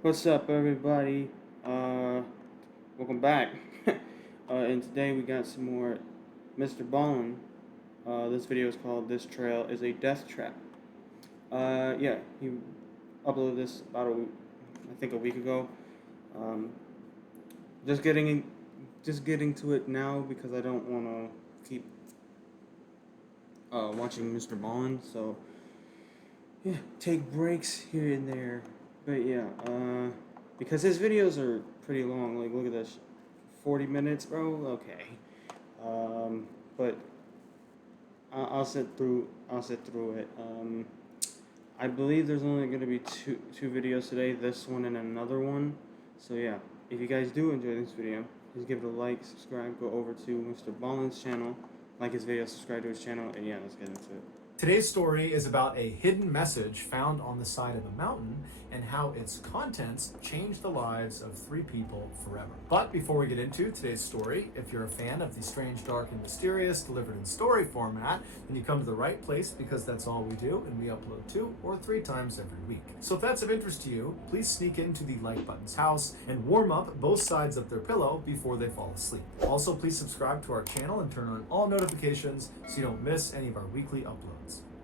What's up, everybody? Welcome back. And today we got some more MrBallen. This video is called "This Trail is a Death Trap." Yeah, he uploaded this about I think a week ago. Um, just getting to it now because I don't want to keep watching MrBallen. So yeah, take breaks here and there. But yeah, because his videos are pretty long. Like, look at this, 40 minutes, bro. Okay. But I'll sit through. I'll sit through it. I believe there's only going to be two videos today. This one and another one. So yeah, if you guys do enjoy this video, please give it a like, subscribe, go over to MrBallen's channel, like his video, subscribe to his channel, and yeah, let's get into it. Today's story is about a hidden message found on the side of a mountain and how its contents changed the lives of 3 people forever. But before we get into today's story, if you're a fan of the strange, dark, and mysterious delivered in story format, then you come to the right place because that's all we do, and we upload 2 or 3 times every week. So if that's of interest to you, please sneak into the like button's house and warm up both sides of their pillow before they fall asleep. Also, please subscribe to our channel and turn on all notifications so you don't miss any of our weekly uploads.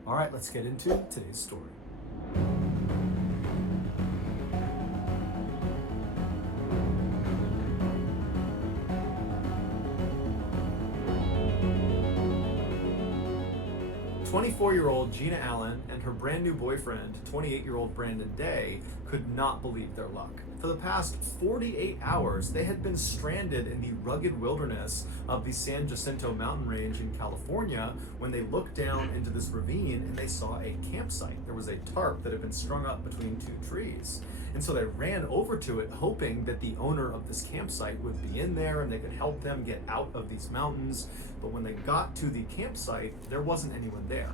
All right, let's get into today's story. "24-year-old Gina Allen and her brand new boyfriend, 28-year-old Brandon Day, could not believe their luck. For the past 48 hours, they had been stranded in the rugged wilderness of the San Jacinto mountain range in California when they looked down into this ravine and they saw a campsite. There was a tarp that had been strung up between 2 trees. And so they ran over to it, hoping that the owner of this campsite would be in there and they could help them get out of these mountains. But when they got to the campsite, there wasn't anyone there.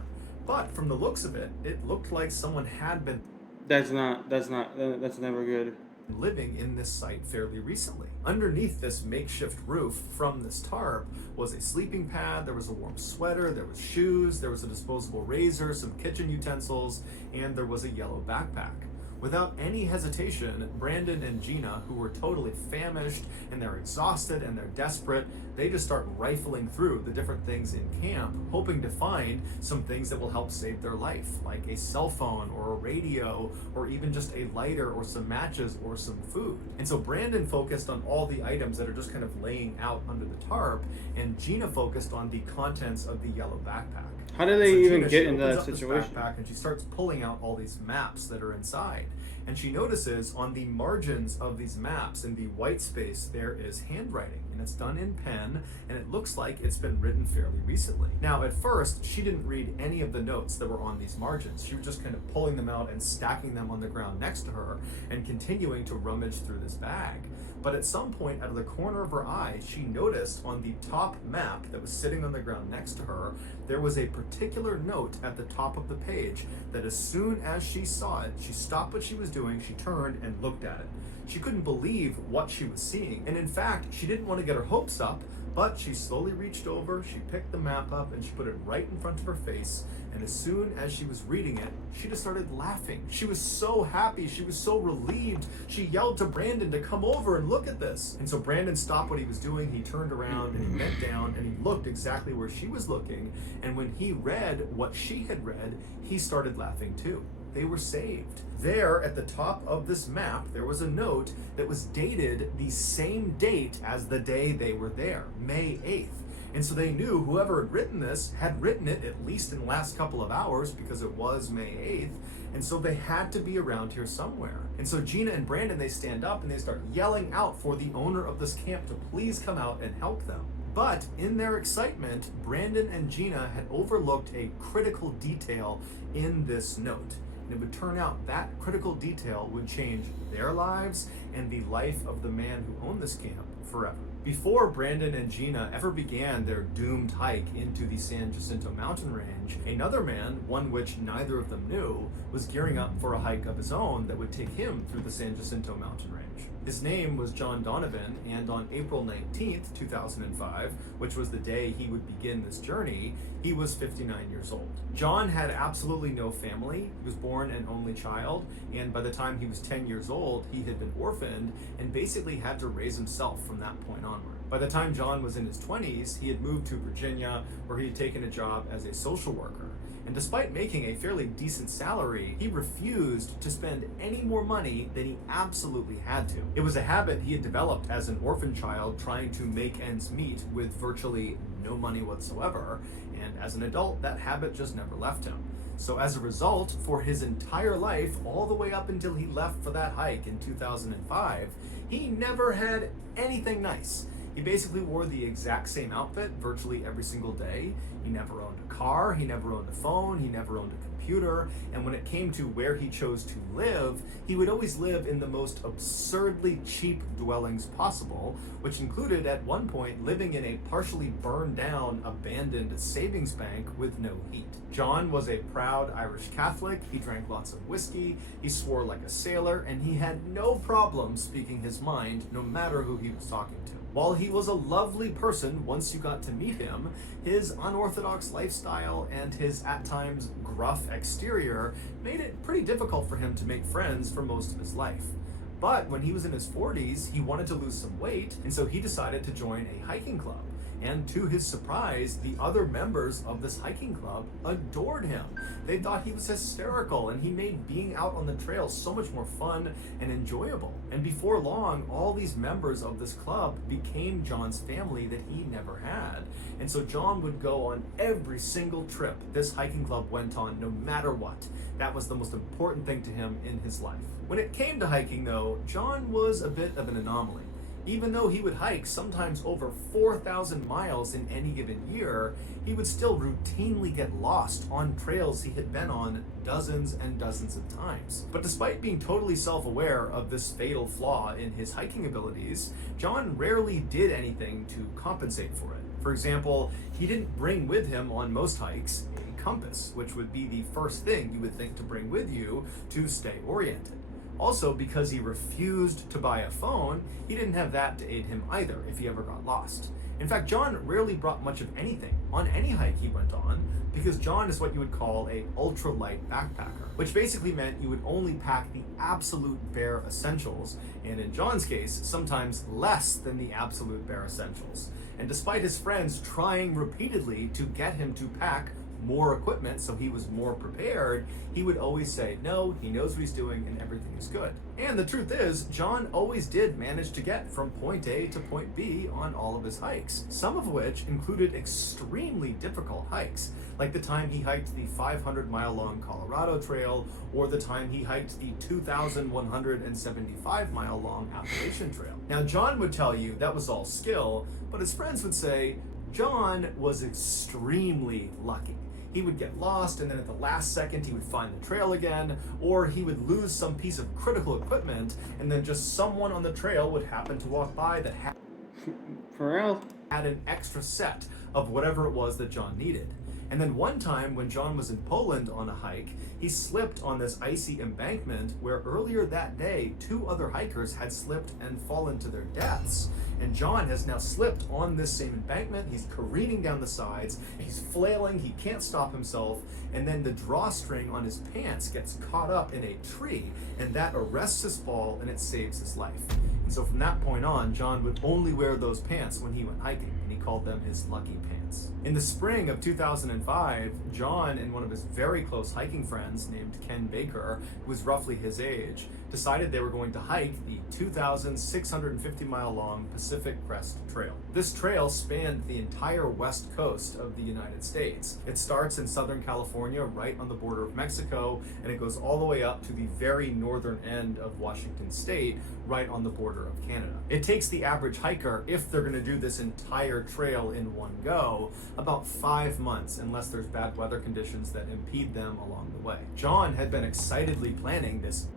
But from the looks of it, it looked like someone had been That's never good. living in this site fairly recently. Underneath this makeshift roof from this tarp was a sleeping pad, there was a warm sweater, there was shoes, there was a disposable razor, some kitchen utensils, and there was a yellow backpack. Without any hesitation, Brandon and Gina, who were totally famished and they're exhausted and they're desperate, they just start rifling through the different things in camp, hoping to find some things that will help save their life, like a cell phone or a radio or even just a lighter or some matches or some food. And so Brandon focused on all the items that are just kind of laying out under the tarp, and Gina focused on the contents of the yellow backpack. How did they even Gina, get she in that opens up situation? this backpack and she starts pulling out all these maps that are inside. And she notices on the margins of these maps, in the white space, there is handwriting. And it's done in pen, and it looks like it's been written fairly recently. Now, at first, she didn't read any of the notes that were on these margins. She was just kind of pulling them out and stacking them on the ground next to her and continuing to rummage through this bag. But at some point, out of the corner of her eye, she noticed on the top map that was sitting on the ground next to her, there was a particular note at the top of the page that as soon as she saw it, she stopped what she was doing, she turned and looked at it. She couldn't believe what she was seeing. And in fact, she didn't want to get her hopes up, but she slowly reached over, she picked the map up, and she put it right in front of her face. And as soon as she was reading it, she just started laughing. She was so happy, she was so relieved. She yelled to Brandon to come over and look at this. And so Brandon stopped what he was doing, he turned around and he bent down and he looked exactly where she was looking. And when he read what she had read, he started laughing too. They were saved. There at the top of this map, there was a note that was dated the same date as the day they were there, May 8th. And so they knew whoever had written this had written it at least in the last couple of hours because it was May 8th. And so they had to be around here somewhere. And so Gina and Brandon, they stand up and they start yelling out for the owner of this camp to please come out and help them. But in their excitement, Brandon and Gina had overlooked a critical detail in this note. And it would turn out that critical detail would change their lives and the life of the man who owned this camp forever. Before Brandon and Gina ever began their doomed hike into the San Jacinto mountain range, another man, one which neither of them knew, was gearing up for a hike of his own that would take him through the San Jacinto mountain range. His name was John Donovan, and on April 19th, 2005, which was the day he would begin this journey, he was 59 years old. John had absolutely no family. He was born an only child, and by the time he was 10 years old, he had been orphaned and basically had to raise himself from that point onward. By the time John was in his 20s, he had moved to Virginia, where he had taken a job as a social worker. And despite making a fairly decent salary, he refused to spend any more money than he absolutely had to. It was a habit he had developed as an orphan child, trying to make ends meet with virtually no money whatsoever, and as an adult, that habit just never left him. So as a result, for his entire life, all the way up until he left for that hike in 2005, he never had anything nice. He basically wore the exact same outfit virtually every single day. He never owned a car, he never owned a phone, he never owned a computer, and when it came to where he chose to live, he would always live in the most absurdly cheap dwellings possible, which included at one point living in a partially burned down, abandoned savings bank with no heat. John was a proud Irish Catholic, he drank lots of whiskey, he swore like a sailor, and he had no problem speaking his mind no matter who he was talking to. While he was a lovely person once you got to meet him, his unorthodox lifestyle and his at times gruff exterior made it pretty difficult for him to make friends for most of his life. But when he was in his 40s, he wanted to lose some weight, and so he decided to join a hiking club. And to his surprise, the other members of this hiking club adored him. They thought he was hysterical, and he made being out on the trail so much more fun and enjoyable. And before long, all these members of this club became John's family that he never had. And so John would go on every single trip this hiking club went on, no matter what. That was the most important thing to him in his life. When it came to hiking, though, John was a bit of an anomaly. Even though he would hike sometimes over 4,000 miles in any given year, he would still routinely get lost on trails he had been on dozens and dozens of times. But despite being totally self-aware of this fatal flaw in his hiking abilities, John rarely did anything to compensate for it. For example, he didn't bring with him on most hikes a compass, which would be the first thing you would think to bring with you to stay oriented. Also, because he refused to buy a phone, he didn't have that to aid him either if he ever got lost. In fact, John rarely brought much of anything on any hike he went on, because John is what you would call a ultralight backpacker, which basically meant you would only pack the absolute bare essentials, and in John's case, sometimes less than the absolute bare essentials. And despite his friends trying repeatedly to get him to pack more equipment so he was more prepared, he would always say no, he knows what he's doing and everything is good. And the truth is, John always did manage to get from point A to point B on all of his hikes, some of which included extremely difficult hikes, like the time he hiked the 500-mile-long Colorado Trail, or the time he hiked the 2,175-mile-long Appalachian Trail. Now, John would tell you that was all skill, but his friends would say John was extremely lucky. He would get lost, and then at the last second he would find the trail again, or he would lose some piece of critical equipment, and then just someone on the trail would happen to walk by that had an extra set of whatever it was that John needed. And then one time when John was in Poland on a hike, he slipped on this icy embankment where earlier that day, 2 other hikers had slipped and fallen to their deaths. And John has now slipped on this same embankment. He's careening down the sides, he's flailing, he can't stop himself, and then the drawstring on his pants gets caught up in a tree, and that arrests his fall and it saves his life. And so from that point on, John would only wear those pants when he went hiking, and he called them his lucky pants. In the spring of 2005, John and one of his very close hiking friends named Ken Baker, who was roughly his age, decided they were going to hike the 2,650-mile-long Pacific Crest Trail. This trail spanned the entire west coast of the United States. It starts in Southern California, right on the border of Mexico, and it goes all the way up to the very northern end of Washington State, right on the border of Canada. It takes the average hiker, if they're going to do this entire trail in one go, about 5 months, unless there's bad weather conditions that impede them along the way. John had been excitedly planning this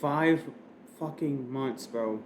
5 fucking months, bro.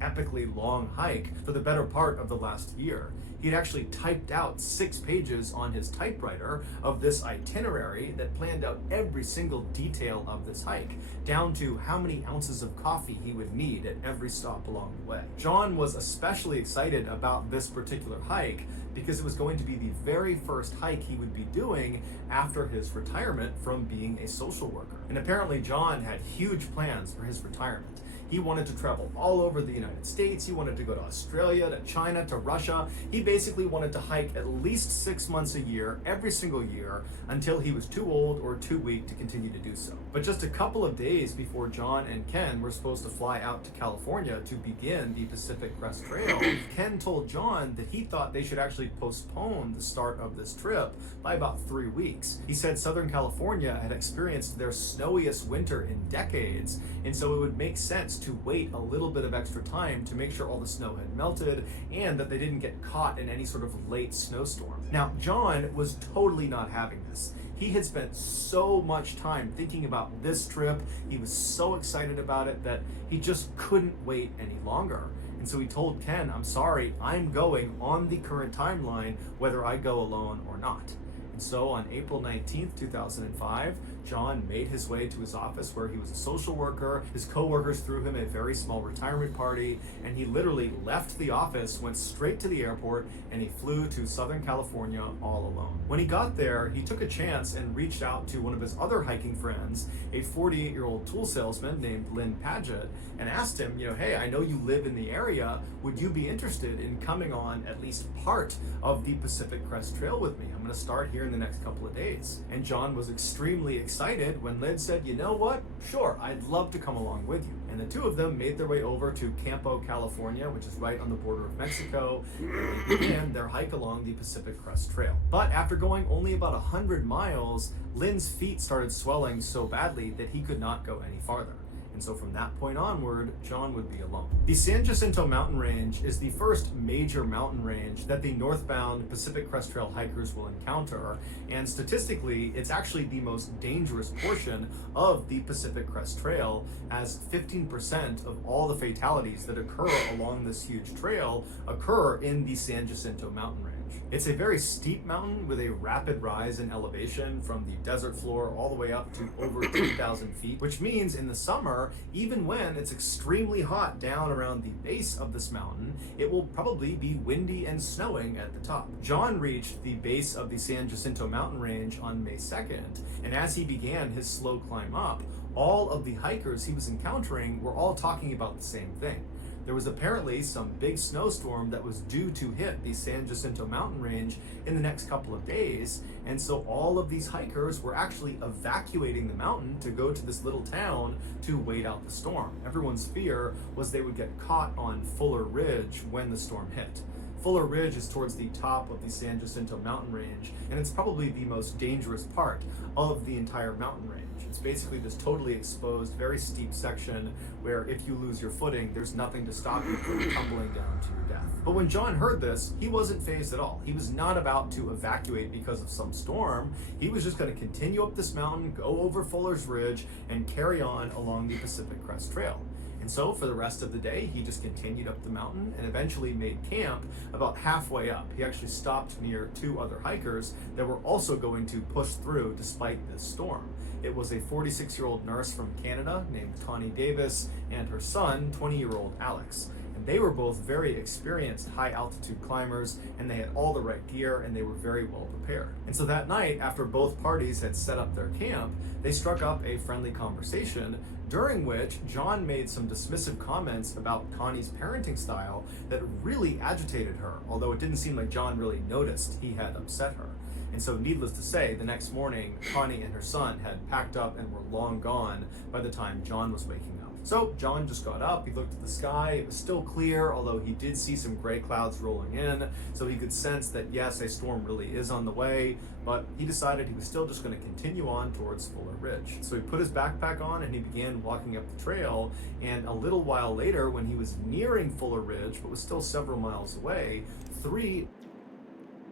epically long hike for the better part of the last year. He'd actually typed out 6 pages on his typewriter of this itinerary that planned out every single detail of this hike, down to how many ounces of coffee he would need at every stop along the way. John was especially excited about this particular hike because it was going to be the very first hike he would be doing after his retirement from being a social worker. And apparently John had huge plans for his retirement. He wanted to travel all over the United States. He wanted to go to Australia, to China, to Russia. He basically wanted to hike at least 6 months a year, every single year, until he was too old or too weak to continue to do so. But just a couple of days before John and Ken were supposed to fly out to California to begin the Pacific Crest Trail, Ken told John that he thought they should actually postpone the start of this trip by about 3 weeks. He said Southern California had experienced their snowiest winter in decades, and so it would make sense to wait a little bit of extra time to make sure all the snow had melted and that they didn't get caught in any sort of late snowstorm. Now, John was totally not having this. He had spent so much time thinking about this trip. He was so excited about it that he just couldn't wait any longer. And so he told Ken, "I'm sorry, I'm going on the current timeline, whether I go alone or not." And so on April 19th, 2005, John made his way to his office where he was a social worker. His coworkers threw him a very small retirement party, and he literally left the office, went straight to the airport, and he flew to Southern California all alone. When he got there, he took a chance and reached out to one of his other hiking friends, a 48-year-old tool salesman named Lynn Paget, and asked him, hey, I know you live in the area. Would you be interested in coming on at least part of the Pacific Crest Trail with me? I'm going to start here in the next couple of days. And John was extremely excited when Lynn said, "You know what? Sure, I'd love to come along with you." And the two of them made their way over to Campo, California, which is right on the border of Mexico, and they began their hike along the Pacific Crest Trail. But after going only about 100 miles, Lynn's feet started swelling so badly that he could not go any farther. And so from that point onward, John would be alone. The San Jacinto mountain range is the first major mountain range that the northbound Pacific Crest Trail hikers will encounter, and statistically, it's actually the most dangerous portion of the Pacific Crest Trail, as 15% of all the fatalities that occur along this huge trail occur in the San Jacinto mountain range. It's a very steep mountain with a rapid rise in elevation from the desert floor all the way up to over 2,000 feet, which means in the summer, even when it's extremely hot down around the base of this mountain, it will probably be windy and snowing at the top. John reached the base of the San Jacinto mountain range on May 2nd, and as he began his slow climb up, all of the hikers he was encountering were all talking about the same thing. There was apparently some big snowstorm that was due to hit the San Jacinto mountain range in the next couple of days, and so all of these hikers were actually evacuating the mountain to go to this little town to wait out the storm. Everyone's fear was they would get caught on Fuller Ridge when the storm hit. Fuller Ridge is towards the top of the San Jacinto mountain range, and it's probably the most dangerous part of the entire mountain range. It's basically this totally exposed, very steep section where if you lose your footing, there's nothing to stop you from tumbling down to your death. But when John heard this, he wasn't fazed at all. He was not about to evacuate because of some storm. He was just going to continue up this mountain, go over Fuller's Ridge, and carry on along the Pacific Crest Trail. And so for the rest of the day, he just continued up the mountain and eventually made camp about halfway up. He actually stopped near 2 other hikers that were also going to push through despite this storm. It was a 46-year-old nurse from Canada named Connie Davis and her son, 20-year-old Alex. And they were both very experienced high-altitude climbers, and they had all the right gear, and they were very well prepared. And so that night, after both parties had set up their camp, they struck up a friendly conversation, during which John made some dismissive comments about Connie's parenting style that really agitated her, although it didn't seem like John really noticed he had upset her. And so needless to say, the next morning, Connie and her son had packed up and were long gone by the time John was waking up. So John just got up, he looked at the sky, it was still clear, although he did see some gray clouds rolling in, so he could sense that yes, a storm really is on the way, but he decided he was still just going to continue on towards Fuller Ridge. So he put his backpack on and he began walking up the trail, and a little while later, when he was nearing Fuller Ridge, but was still several miles away,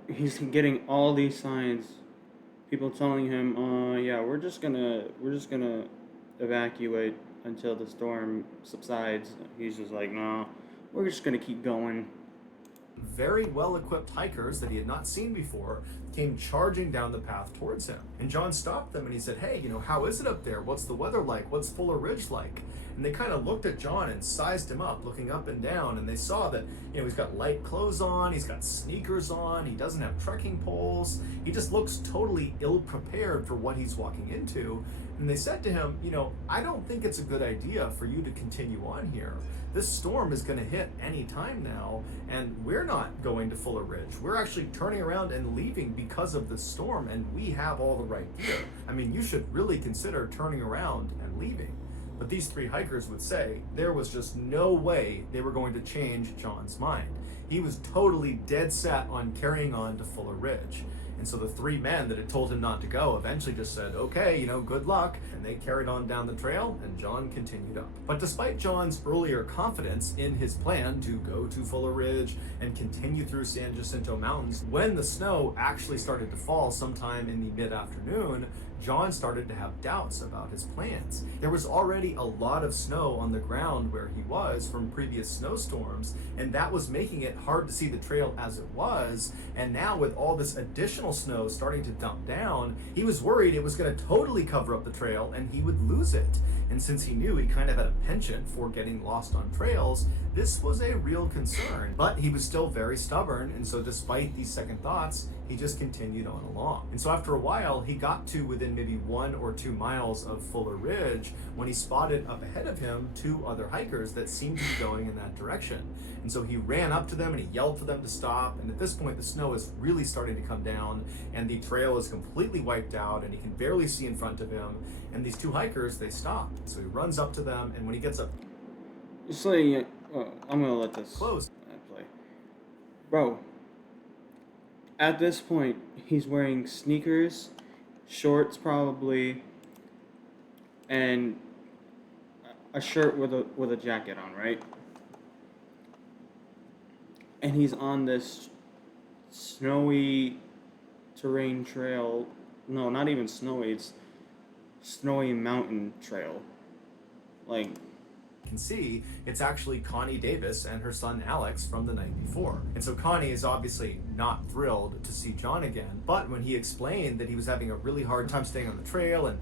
he's getting all these signs, people telling him, yeah, we're just gonna evacuate until the storm subsides. He's just like, no, we're just gonna keep going. Very well-equipped hikers that he had not seen before came charging down the path towards him. And John stopped them and he said, hey, how is it up there? What's the weather like? What's Fuller Ridge like? And they kind of looked at John and sized him up, looking up and down, and they saw that, he's got light clothes on, he's got sneakers on, he doesn't have trekking poles, he just looks totally ill-prepared for what he's walking into. And they said to him, I don't think it's a good idea for you to continue on here. This storm is going to hit any time now, and we're not going to Fuller Ridge. We're actually turning around and leaving because of the storm, and we have all the right gear. I mean, you should really consider turning around and leaving. But these three hikers would say there was just no way they were going to change John's mind. He was totally dead set on carrying on to Fuller Ridge. And so the three men that had told him not to go eventually just said, okay, good luck. And they carried on down the trail and John continued up. But despite John's earlier confidence in his plan to go to Fuller Ridge and continue through San Jacinto Mountains, when the snow actually started to fall sometime in the mid-afternoon, John started to have doubts about his plans. There was already a lot of snow on the ground where he was from previous snowstorms, and that was making it hard to see the trail as it was. And now with all this additional snow starting to dump down, he was worried it was going to totally cover up the trail and he would lose it. And since he knew he kind of had a penchant for getting lost on trails, this was a real concern. But he was still very stubborn, and so despite these second thoughts, he just continued on along. And so after a while, he got to within maybe 1 or 2 miles of Fuller Ridge when he spotted up ahead of him 2 other hikers that seemed to be going in that direction. And so he ran up to them and he yelled for them to stop. And at this point, the snow is really starting to come down and the trail is completely wiped out and he can barely see in front of him. And these 2 hikers, they stop. So he runs up to them, and when he gets up, Just letting you, I'm gonna let this close. play. Bro, at this point, he's wearing sneakers, shorts probably, and a shirt with a jacket on, right? And he's on this snowy terrain trail. No, not even snowy. It's snowy mountain trail. Like, Can see it's actually Connie Davis and her son Alex from the night before. And so Connie is obviously not thrilled to see John again, but when he explained that he was having a really hard time staying on the trail and,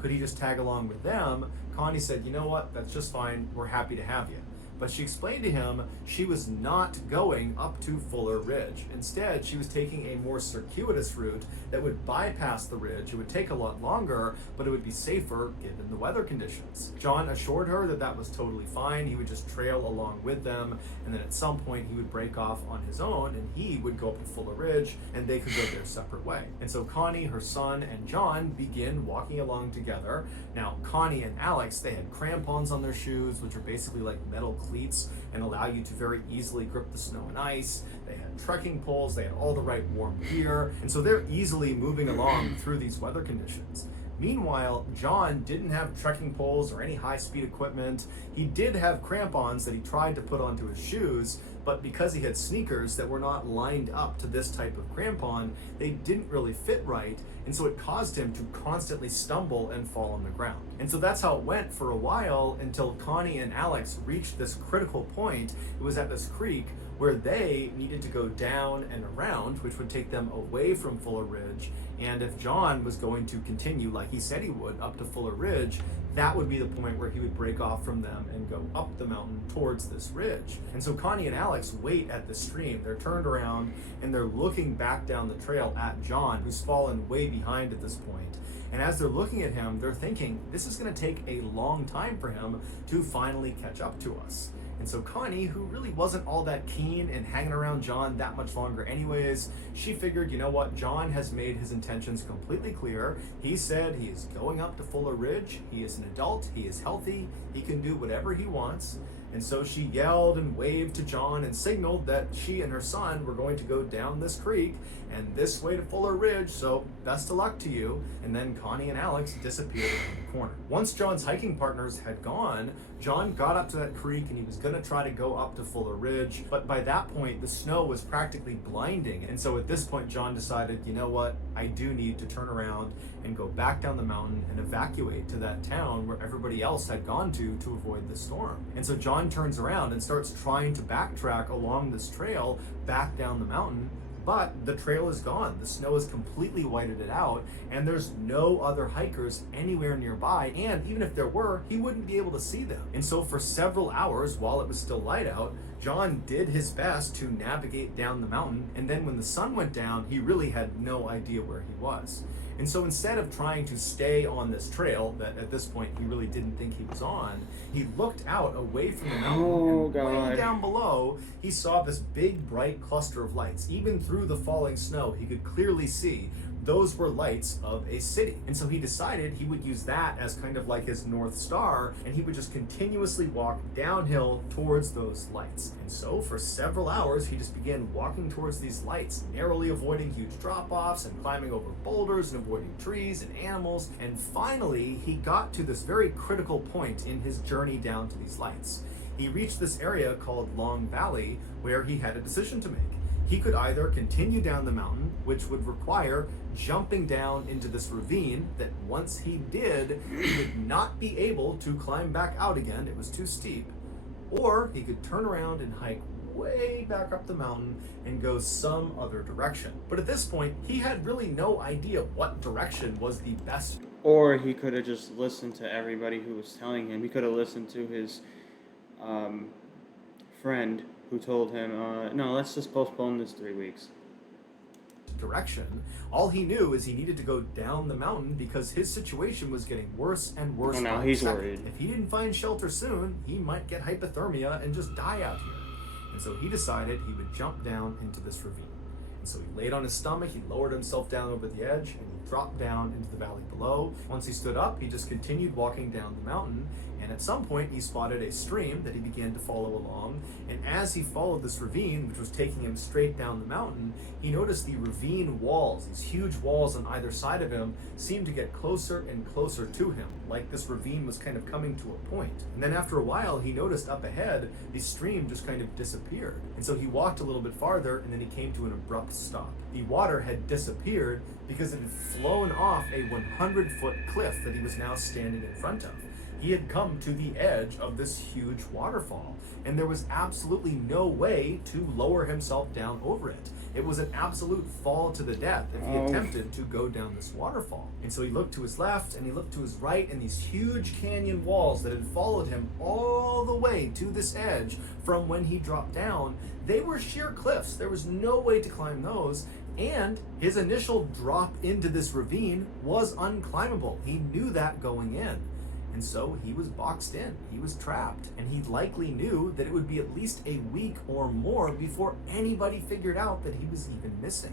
could he just tag along with them, Connie said, you know what, that's just fine, we're happy to have you. But she explained to him she was not going up to Fuller Ridge. Instead, she was taking a more circuitous route that would bypass the ridge. It would take a lot longer, but it would be safer given the weather conditions. John assured her that that was totally fine. He would just trail along with them, and then at some point he would break off on his own, and he would go up to Fuller Ridge, and they could go their separate way. And so Connie, her son, and John begin walking along together. Now, Connie and Alex, they had crampons on their shoes, which are basically like metal cleats and allow you to very easily grip the snow and ice. They had trekking poles, they had all the right warm gear, and so they're easily moving along through these weather conditions. Meanwhile, John didn't have trekking poles or any high-speed equipment. He did have crampons that he tried to put onto his shoes, but because he had sneakers that were not lined up to this type of crampon, they didn't really fit right, and so it caused him to constantly stumble and fall on the ground. And so that's how it went for a while until Connie and Alex reached this critical point. It was at this creek where they needed to go down and around, which would take them away from Fuller Ridge. And if John was going to continue, like he said he would, up to Fuller Ridge, that would be the point where he would break off from them and go up the mountain towards this ridge. And so Connie and Alex wait at the stream. They're turned around and they're looking back down the trail at John, who's fallen way behind at this point. And as they're looking at him, they're thinking, this is going to take a long time for him to finally catch up to us. And so Connie, who really wasn't all that keen in hanging around John that much longer anyways, she figured, you know what, John has made his intentions completely clear. He said he is going up to Fuller Ridge. He is an adult. He is healthy. He can do whatever he wants. And so she yelled and waved to John and signaled that she and her son were going to go down this creek and this way to Fuller Ridge, so best of luck to you. And then Connie and Alex disappeared around the corner. Once John's hiking partners had gone, John got up to that creek and he was going to try to go up to Fuller Ridge, but by that point the snow was practically blinding. And so at this point John decided, you know what, I do need to turn around and go back down the mountain and evacuate to that town where everybody else had gone to avoid the storm. And so John John turns around and starts trying to backtrack along this trail back down the mountain, but the trail is gone. The snow has completely whited it out, and there's no other hikers anywhere nearby, and even if there were, he wouldn't be able to see them. And so for several hours, while it was still light out, John did his best to navigate down the mountain, and then when the sun went down, he really had no idea where he was. And so instead of trying to stay on this trail that at this point he really didn't think he was on, he looked out away from the mountain, and way down below, he saw this big bright cluster of lights. Even through the falling snow, he could clearly see those were lights of a city. And so he decided he would use that as kind of like his North Star, and he would just continuously walk downhill towards those lights. And so for several hours, he just began walking towards these lights, narrowly avoiding huge drop-offs and climbing over boulders and avoiding trees and animals. And finally, he got to this very critical point in his journey down to these lights. He reached this area called Long Valley, where he had a decision to make. He could either continue down the mountain, which would require jumping down into this ravine that once he did, he would not be able to climb back out again. It was too steep. Or he could turn around and hike way back up the mountain and go some other direction. But at this point, he had really no idea what direction was the best. Or he could have just listened to everybody who was telling him. He could have listened to his friend who told him, no, let's just postpone this 3 weeks. Direction. All he knew is he needed to go down the mountain because his situation was getting worse and worse. Oh, now he's worried. If he didn't find shelter soon, he might get hypothermia and just die out here. And so he decided he would jump down into this ravine. And so he laid on his stomach, he lowered himself down over the edge, and he dropped down into the valley below. Once he stood up, he just continued walking down the mountain, and at some point he spotted a stream that he began to follow along. And as he followed this ravine, which was taking him straight down the mountain, he noticed the ravine walls, these huge walls on either side of him, seemed to get closer and closer to him, like this ravine was kind of coming to a point. And then after a while, he noticed up ahead, the stream just kind of disappeared. And so he walked a little bit farther, and then he came to an abrupt stop. The water had disappeared because it had flown off a 100-foot cliff that he was now standing in front of. He had come to the edge of this huge waterfall, and there was absolutely no way to lower himself down over it. It was an absolute fall to the death if he attempted to go down this waterfall. And so he looked to his left and he looked to his right, and these huge canyon walls that had followed him all the way to this edge from when he dropped down, they were sheer cliffs. There was no way to climb those. And his initial drop into this ravine was unclimbable. He knew that going in. And so he was boxed in, he was trapped, and he likely knew that it would be at least a week or more before anybody figured out that he was even missing.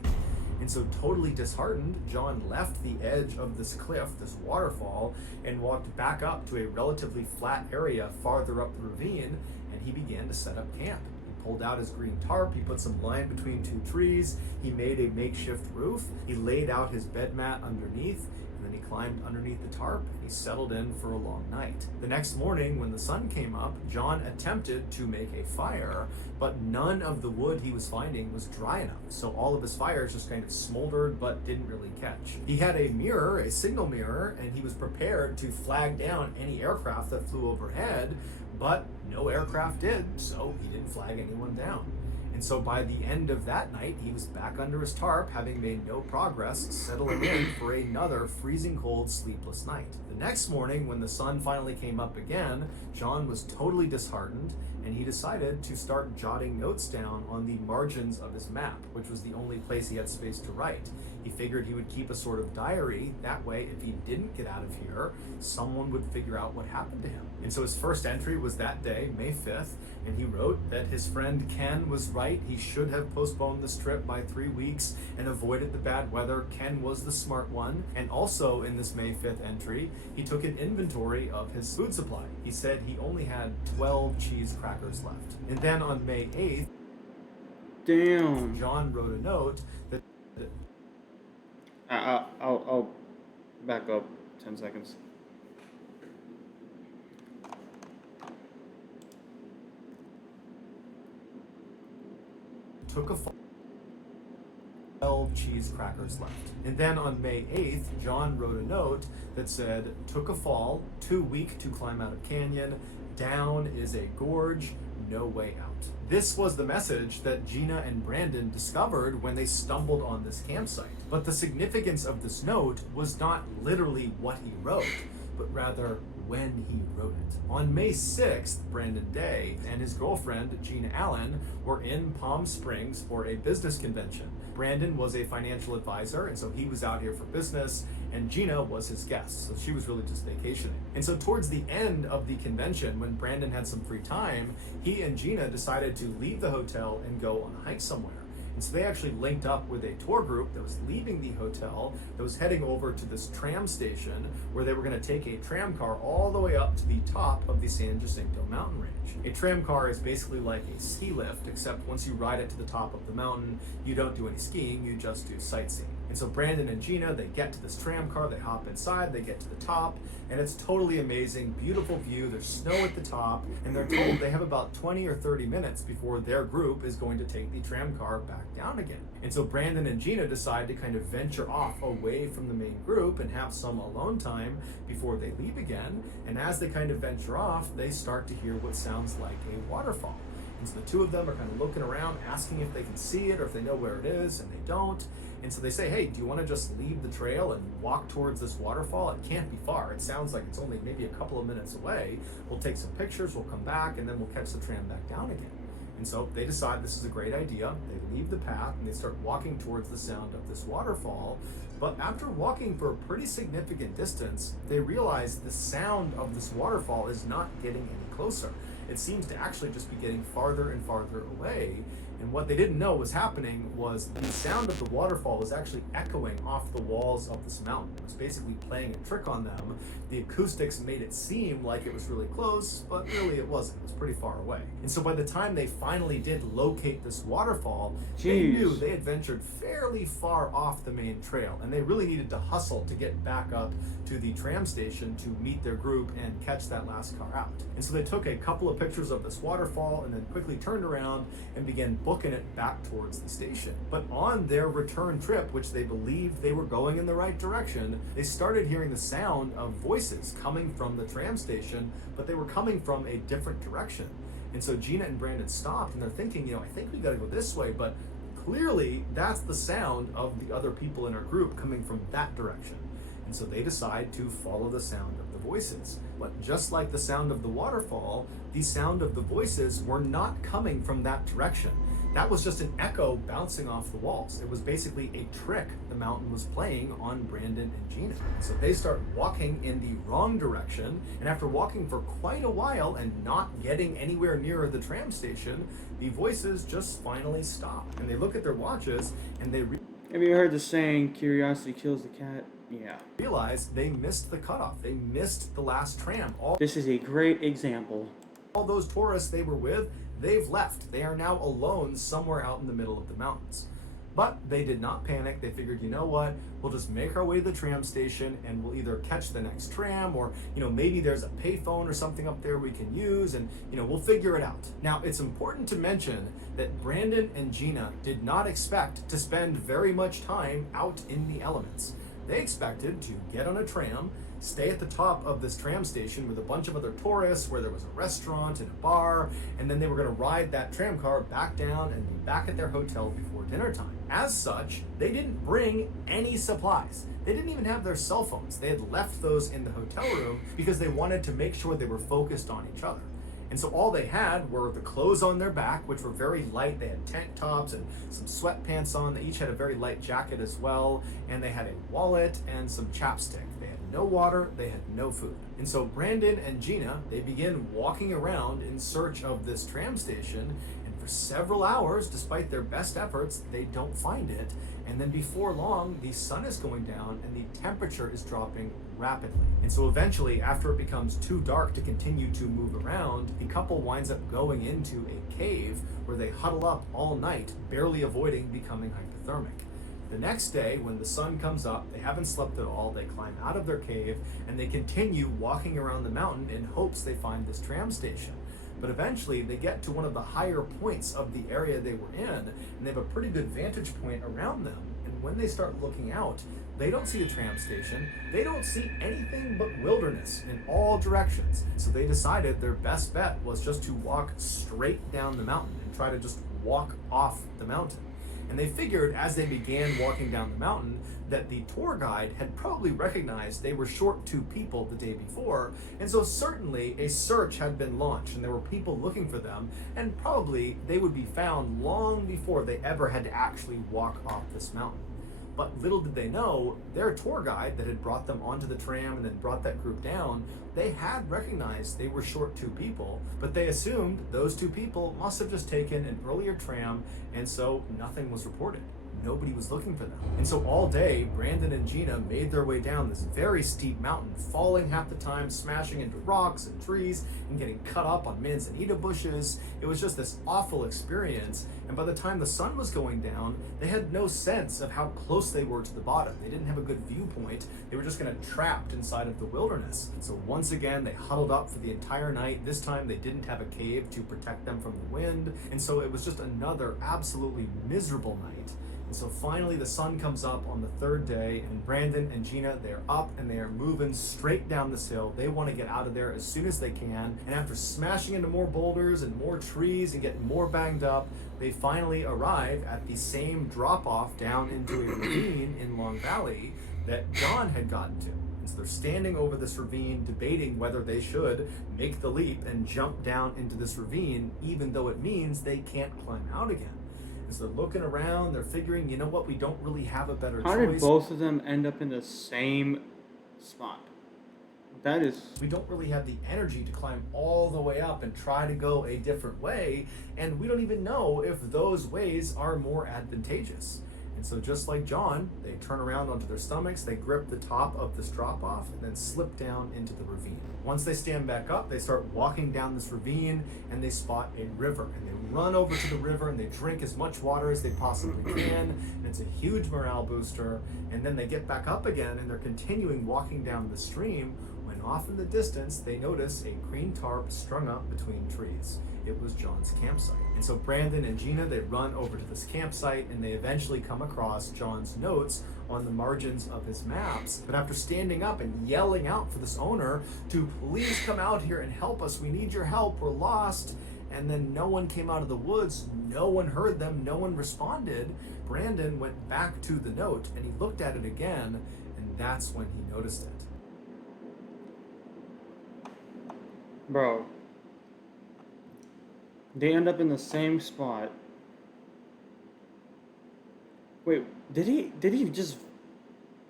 And so totally disheartened, John left the edge of this cliff, this waterfall, and walked back up to a relatively flat area farther up the ravine, and he began to set up camp. He pulled out his green tarp, he put some line between two trees, he made a makeshift roof, he laid out his bed mat underneath, and then he climbed underneath the tarp and he settled in for a long night. The next morning, when the sun came up, John attempted to make a fire, but none of the wood he was finding was dry enough. So all of his fires just kind of smoldered but didn't really catch. He had a mirror, a signal mirror, and he was prepared to flag down any aircraft that flew overhead, but no aircraft did, so he didn't flag anyone down. And so by the end of that night, he was back under his tarp, having made no progress, settling in for another freezing cold, sleepless night. The next morning, when the sun finally came up again, John was totally disheartened, and he decided to start jotting notes down on the margins of his map, which was the only place he had space to write. He figured he would keep a sort of diary. That way, if he didn't get out of here, someone would figure out what happened to him. And so his first entry was that day, May 5th, and he wrote that his friend Ken was right. He should have postponed this trip by 3 weeks and avoided the bad weather. Ken was the smart one. And also in this May 5th entry, he took an inventory of his food supply. He said he only had 12 cheese crackers left. And then on May 8th, damn, John wrote a note that I'll back up 10 seconds. took a 12 cheese crackers left. And then on May 8th, John wrote a note that said, took a fall, too weak to climb out of canyon, Down is a gorge, no way out. This was the message that Gina and Brandon discovered when they stumbled on this campsite. But the significance of this note was not literally what he wrote, but rather when he wrote it. On May 6th, Brandon Day and his girlfriend, Gina Allen, were in Palm Springs for a business convention. Brandon was a financial advisor, and so he was out here for business, and Gina was his guest, so she was really just vacationing. And so towards the end of the convention, when Brandon had some free time, he and Gina decided to leave the hotel and go on a hike somewhere. And so they actually linked up with a tour group that was leaving the hotel, that was heading over to this tram station where they were going to take a tram car all the way up to the top of the San Jacinto mountain range. A tram car is basically like a ski lift, except once you ride it to the top of the mountain, you don't do any skiing, you just do sightseeing. And so Brandon and Gina, they get to this tram car, they hop inside, they get to the top, and it's totally amazing, beautiful view. There's snow at the top, and they're told they have about 20 or 30 minutes before their group is going to take the tram car back down again. And so Brandon and Gina decide to kind of venture off away from the main group and have some alone time before they leave again. And as they kind of venture off, they start to hear what sounds like a waterfall. And so the two of them are kind of looking around, asking if they can see it or if they know where it is, and they don't. And so they say, hey, do you want to just leave the trail and walk towards this waterfall? It can't be far. It sounds like it's only maybe a couple of minutes away. We'll take some pictures, we'll come back, and then we'll catch the tram back down again. And so they decide this is a great idea. They leave the path and they start walking towards the sound of this waterfall. But after walking for a pretty significant distance, they realize the sound of this waterfall is not getting any closer. It seems to actually just be getting farther and farther away. And what they didn't know was happening was the sound of the waterfall was actually echoing off the walls of this mountain. It was basically playing a trick on them. The acoustics made it seem like it was really close, but really it wasn't. It was pretty far away. And so by the time they finally did locate this waterfall, they knew they had ventured fairly far off the main trail, and they really needed to hustle to get back up to the tram station to meet their group and catch that last car out. And so they took a couple of pictures of this waterfall and then quickly turned around and began booking it back towards the station. But on their return trip, which they believed they were going in the right direction, they started hearing the sound of voices coming from the tram station, but they were coming from a different direction. And so Gina and Brandon stopped and they're thinking, I think we gotta go this way, but clearly that's the sound of the other people in our group coming from that direction. And so they decide to follow the sound of the voices. But just like the sound of the waterfall, the sound of the voices were not coming from that direction. That was just an echo bouncing off the walls. It was basically a trick the mountain was playing on Brandon and Gina. So they start walking in the wrong direction, and after walking for quite a while and not getting anywhere near the tram station, the voices just finally stop. And they look at their watches and they have you heard the saying, curiosity kills the cat? Yeah. realize they missed the cutoff. They missed the last tram. This is a great example. All those tourists they were with, they've left. They are now alone somewhere out in the middle of the mountains. But they did not panic. They figured, you know what, we'll just make our way to the tram station and we'll either catch the next tram or, maybe there's a payphone or something up there we can use and, we'll figure it out. Now, it's important to mention that Brandon and Gina did not expect to spend very much time out in the elements. They expected to get on a tram, stay at the top of this tram station with a bunch of other tourists where there was a restaurant and a bar, and then they were going to ride that tram car back down and be back at their hotel before dinner time. As such, they didn't bring any supplies. They didn't even have their cell phones. They had left those in the hotel room because they wanted to make sure they were focused on each other. And so all they had were the clothes on their back, which were very light. They had tank tops and some sweatpants on. They each had a very light jacket as well. And they had a wallet and some chapstick. They had no water, they had no food. And so Brandon and Gina, they begin walking around in search of this tram station. And for several hours, despite their best efforts, they don't find it. And then before long, the sun is going down and the temperature is dropping rapidly. And so eventually, after it becomes too dark to continue to move around, the couple winds up going into a cave where they huddle up all night, barely avoiding becoming hypothermic. The next day, when the sun comes up, they haven't slept at all, they climb out of their cave and they continue walking around the mountain in hopes they find this tram station. But eventually they get to one of the higher points of the area they were in, and they have a pretty good vantage point around them. And when they start looking out, They don't see the tram station. They don't see anything but wilderness in all directions. So they decided their best bet was just to walk straight down the mountain and try to just walk off the mountain. And they figured as they began walking down the mountain that the tour guide had probably recognized they were short 2 people the day before, and so certainly a search had been launched and there were people looking for them, and probably they would be found long before they ever had to actually walk off this mountain. But little did they know, their tour guide that had brought them onto the tram and then brought that group down, they had recognized they were short 2 people, but they assumed those 2 people must have just taken an earlier tram, and so nothing was reported. Nobody was looking for them. And so all day, Brandon and Gina made their way down this very steep mountain, falling half the time, smashing into rocks and trees, and getting cut up on manzanita bushes. It was just this awful experience. And by the time the sun was going down, they had no sense of how close they were to the bottom. They didn't have a good viewpoint. They were just kind of trapped inside of the wilderness. So once again, they huddled up for the entire night. This time they didn't have a cave to protect them from the wind. And so it was just another absolutely miserable night. And so finally the sun comes up on the 3rd day, and Brandon and Gina, they're up and they are moving straight down this hill. They want to get out of there as soon as they can. And after smashing into more boulders and more trees and getting more banged up, they finally arrive at the same drop-off down into a ravine in Long Valley that John had gotten to. And so they're standing over this ravine, debating whether they should make the leap and jump down into this ravine, even though it means they can't climb out again. As they're looking around, they're figuring, you know what, we don't really have a better choice. How did both of them end up in the same spot? That is... We don't really have the energy to climb all the way up and try to go a different way, and we don't even know if those ways are more advantageous. And so just like John, they turn around onto their stomachs, they grip the top of this drop-off, and then slip down into the ravine. Once they stand back up, they start walking down this ravine, and they spot a river. And they run over to the river, and they drink as much water as they possibly can, and it's a huge morale booster. And then they get back up again, and they're continuing walking down the stream, when off in the distance, they notice a green tarp strung up between trees. It was John's campsite. And so Brandon and Gina, they run over to this campsite, and they eventually come across John's notes on the margins of his maps. But after standing up and yelling out for this owner to please come out here and help us, we need your help, we're lost, and then no one came out of the woods, no one heard them, no one responded, Brandon went back to the note and he looked at it again, and that's when he noticed it. Bro. They end up in the same spot. Wait, did he just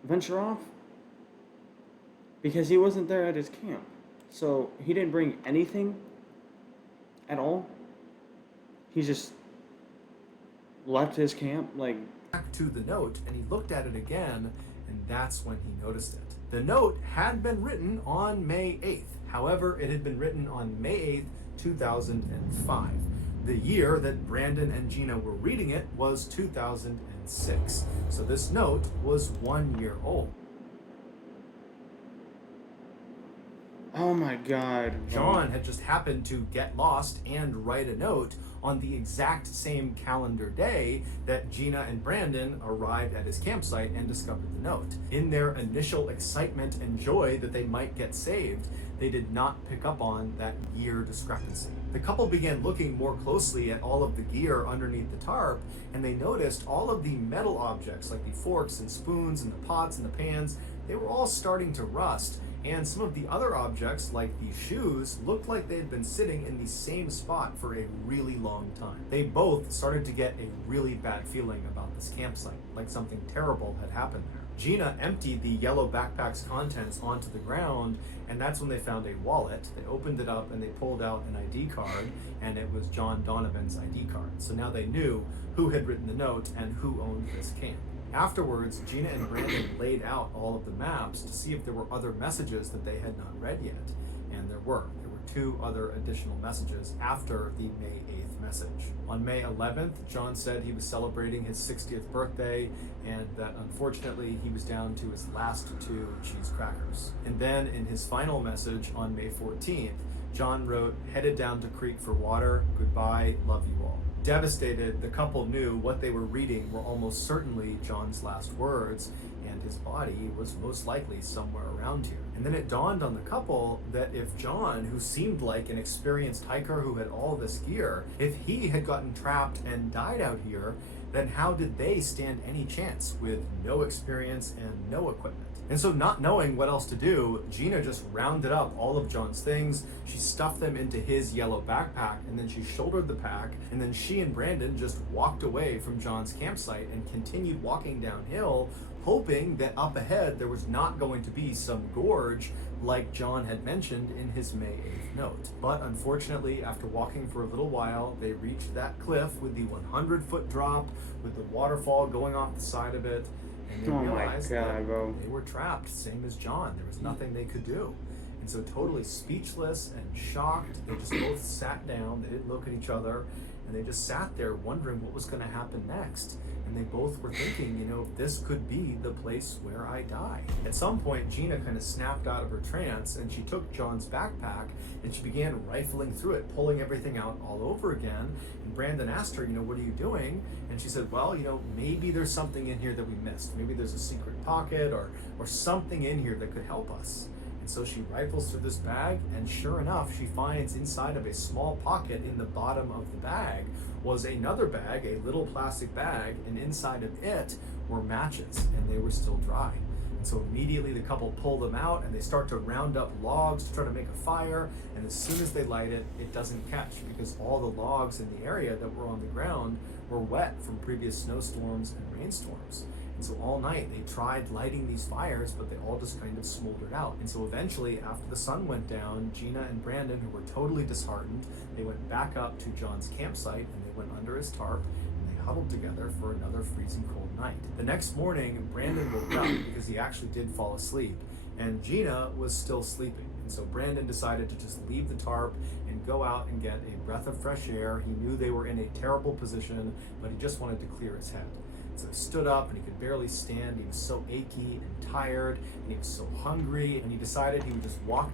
venture off? Because he wasn't there at his camp. So he didn't bring anything at all? He just left his camp, like... Back to the note, and he looked at it again, and that's when he noticed it. The note had been written on May 8th. However, it had been written on May 8th, 2005. The year that Brandon and Gina were reading it was 2006. So this note was 1 year old. Oh my God. John had just happened to get lost and write a note on the exact same calendar day that Gina and Brandon arrived at his campsite and discovered the note. In their initial excitement and joy that they might get saved, they did not pick up on that year discrepancy. The couple began looking more closely at all of the gear underneath the tarp, and they noticed all of the metal objects like the forks and spoons and the pots and the pans, they were all starting to rust. And some of the other objects, like the shoes, looked like they had been sitting in the same spot for a really long time. They both started to get a really bad feeling about this campsite, like something terrible had happened there. Gina emptied the yellow backpack's contents onto the ground, and that's when they found a wallet. They opened it up and they pulled out an ID card, and it was John Donovan's ID card. So now they knew who had written the note and who owned this camp. Afterwards, Gina and Brandon laid out all of the maps to see if there were other messages that they had not read yet. And there were. There were 2 other additional messages after the May 8th message. On May 11th, John said he was celebrating his 60th birthday and that unfortunately he was down to his last 2 cheese crackers. And then in his final message on May 14th, John wrote, "Headed down to creek for water. Goodbye. Love you all." Devastated, the couple knew what they were reading were almost certainly John's last words, and his body was most likely somewhere around here. And then it dawned on the couple that if John, who seemed like an experienced hiker who had all this gear, if he had gotten trapped and died out here, then how did they stand any chance with no experience and no equipment? And so, not knowing what else to do, Gina just rounded up all of John's things. She stuffed them into his yellow backpack, and then she shouldered the pack, and then she and Brandon just walked away from John's campsite and continued walking downhill, hoping that up ahead there was not going to be some gorge like John had mentioned in his May 8th note. But unfortunately, after walking for a little while, they reached that cliff with the 100-foot drop, with the waterfall going off the side of it, and they realized that they were trapped, same as John. There was nothing they could do. And so, totally speechless and shocked, they just both sat down. They didn't look at each other, and they just sat there wondering what was going to happen next. And they both were thinking, you know, this could be the place where I die. At some point, Gina kind of snapped out of her trance, and she took John's backpack and she began rifling through it, pulling everything out all over again. And Brandon asked her, you know, what are you doing? And she said, well, you know, maybe there's something in here that we missed. Maybe there's a secret pocket or something in here that could help us. And so she rifles through this bag, and sure enough, she finds inside of a small pocket in the bottom of the bag was another bag, a little plastic bag, and inside of it were matches, and they were still dry. And so immediately the couple pull them out, and they start to round up logs to try to make a fire, and as soon as they light it, it doesn't catch because all the logs in the area that were on the ground were wet from previous snowstorms and rainstorms. And so all night they tried lighting these fires, but they all just kind of smoldered out. And so eventually, after the sun went down, Gina and Brandon, who were totally disheartened, they went back up to John's campsite and they went under his tarp and they huddled together for another freezing cold night. The next morning, Brandon woke up because he actually did fall asleep, and Gina was still sleeping. And so Brandon decided to just leave the tarp and go out and get a breath of fresh air. He knew they were in a terrible position, but he just wanted to clear his head. So he stood up and he could barely stand. He was so achy and tired, and he was so hungry, and he decided he would just walk.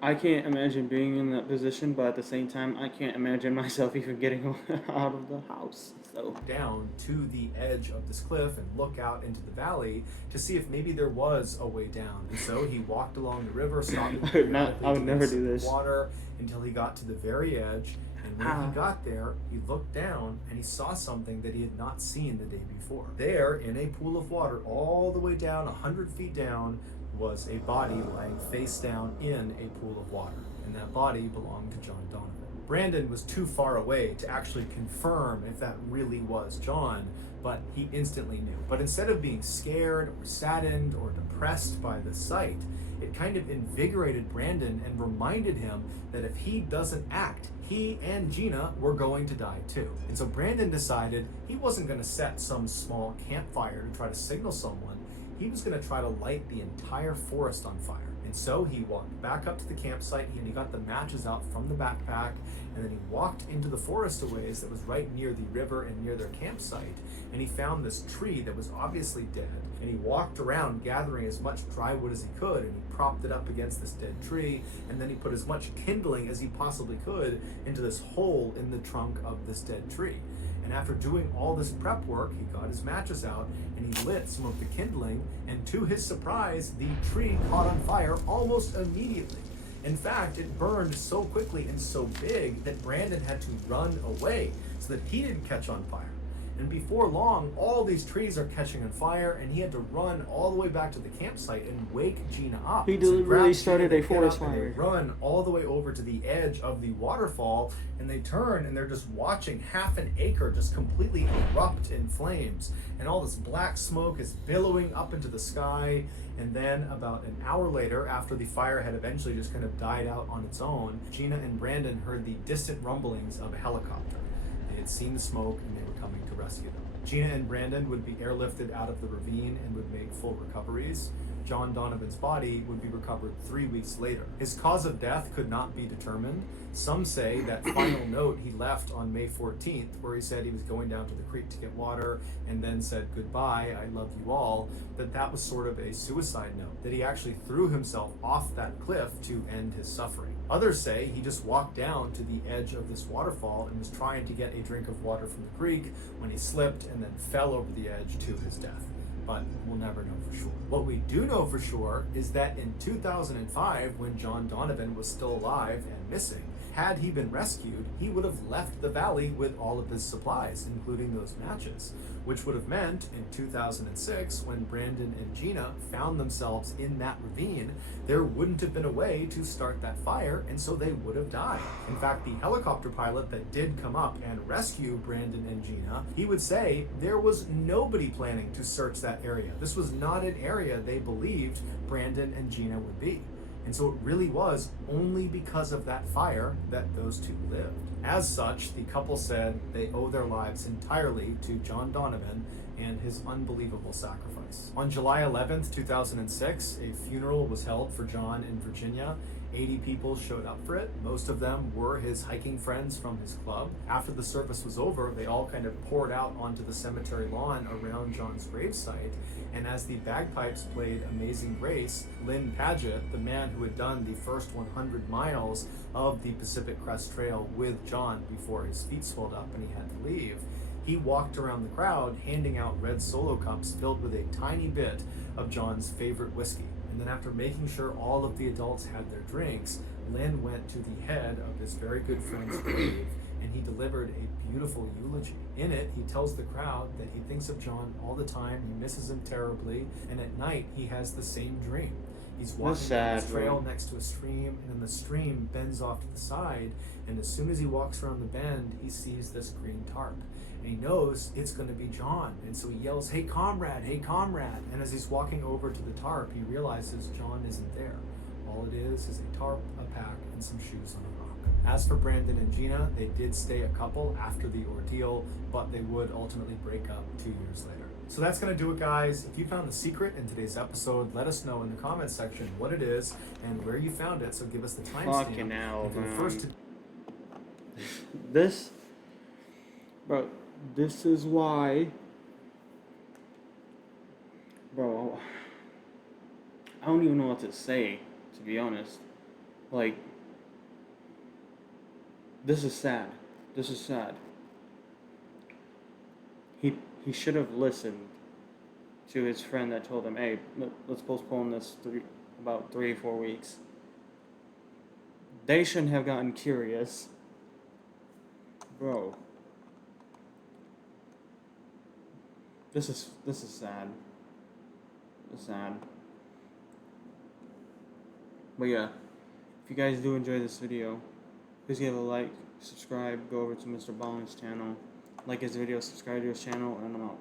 I can't imagine being in that position, but at the same time, I can't imagine myself even getting out of the house. So down to the edge of this cliff and look out into the valley to see if maybe there was a way down. And so he walked along the river, stopping I would never do this. Water until he got to the very edge. And when he got there, he looked down and he saw something that he had not seen the day before. There, in a pool of water, all the way down, 100 feet down, was a body lying face down in a pool of water. And that body belonged to John Donovan. Brandon was too far away to actually confirm if that really was John, but he instantly knew. But instead of being scared or saddened or depressed by the sight, it kind of invigorated Brandon and reminded him that if he doesn't act, he and Gina were going to die too. And so Brandon decided he wasn't going to set some small campfire to try to signal someone. He was going to try to light the entire forest on fire. And so he walked back up to the campsite and he got the matches out from the backpack, and then he walked into the forest a ways that was right near the river and near their campsite, and he found this tree that was obviously dead, and he walked around gathering as much dry wood as he could, and he propped it up against this dead tree, and then he put as much kindling as he possibly could into this hole in the trunk of this dead tree. And after doing all this prep work, he got his matches out and he lit some of the kindling, and to his surprise, the tree caught on fire almost immediately. In fact, it burned so quickly and so big that Brandon had to run away so that he didn't catch on fire. And before long, all these trees are catching on fire, and he had to run all the way back to the campsite and wake Gina up. He deliberately started a forest fire. Run all the way over to the edge of the waterfall, and they turn and they're just watching half an acre just completely erupt in flames. And all this black smoke is billowing up into the sky. And then about an hour later, after the fire had eventually just kind of died out on its own, Gina and Brandon heard the distant rumblings of a helicopter. They had seen the smoke and they were coming to rescue them. Gina and Brandon would be airlifted out of the ravine and would make full recoveries. John Donovan's body would be recovered 3 weeks later. His cause of death could not be determined. Some say that final note he left on May 14th, where he said he was going down to the creek to get water and then said goodbye, I love you all, that was sort of a suicide note, that he actually threw himself off that cliff to end his suffering. Others say he just walked down to the edge of this waterfall and was trying to get a drink of water from the creek when he slipped and then fell over the edge to his death. but we'll never know for sure. What we do know for sure is that in 2005, when John Donovan was still alive and missing, had he been rescued, he would have left the valley with all of his supplies, including those matches, which would have meant in 2006, when Brandon and Gina found themselves in that ravine, there wouldn't have been a way to start that fire, and so they would have died. In fact, the helicopter pilot that did come up and rescue Brandon and Gina, he would say there was nobody planning to search that area. This was not an area they believed Brandon and Gina would be. And so it really was only because of that fire that those two lived. As such, the couple said they owe their lives entirely to John Donovan and his unbelievable sacrifice. On July 11th, 2006, a funeral was held for John in Virginia. 80 people showed up for it. Most of them were his hiking friends from his club. After the service was over, they all kind of poured out onto the cemetery lawn around John's gravesite. And as the bagpipes played Amazing Grace, Lynn Paget, the man who had done the first 100 miles of the Pacific Crest Trail with John before his feet swelled up and he had to leave, he walked around the crowd handing out red Solo cups filled with a tiny bit of John's favorite whiskey. And then after making sure all of the adults had their drinks, Lynn went to the head of his very good friend's grave and he delivered a beautiful eulogy. In it, he tells the crowd that he thinks of John all the time, he misses him terribly, and at night he has the same dream. He's walking down this trail next to a stream, and then the stream bends off to the side, and as soon as he walks around the bend, he sees this green tarp. And he knows it's going to be John, and so he yells, "Hey comrade, hey comrade!" And as he's walking over to the tarp, he realizes John isn't there. All it is a tarp, a pack, and some shoes on a rock. As for Brandon and Gina, they did stay a couple after the ordeal, but they would ultimately break up 2 years later. So that's going to do it, guys. If you found the secret in today's episode, let us know in the comments section what it is and where you found it. So give us the timestamp. Fucking hell, If you're man. first to Bro, this is why, bro, I don't even know what to say, to be honest. Like, this is sad. This is sad. He should have listened to his friend that told him, "Hey, let's postpone this about 3 or 4 weeks." They shouldn't have gotten curious. Bro. This is sad. It's sad. But yeah, if you guys do enjoy this video, please give a like, subscribe, go over to MrBallen's channel, like his video, subscribe to his channel, and I'm out.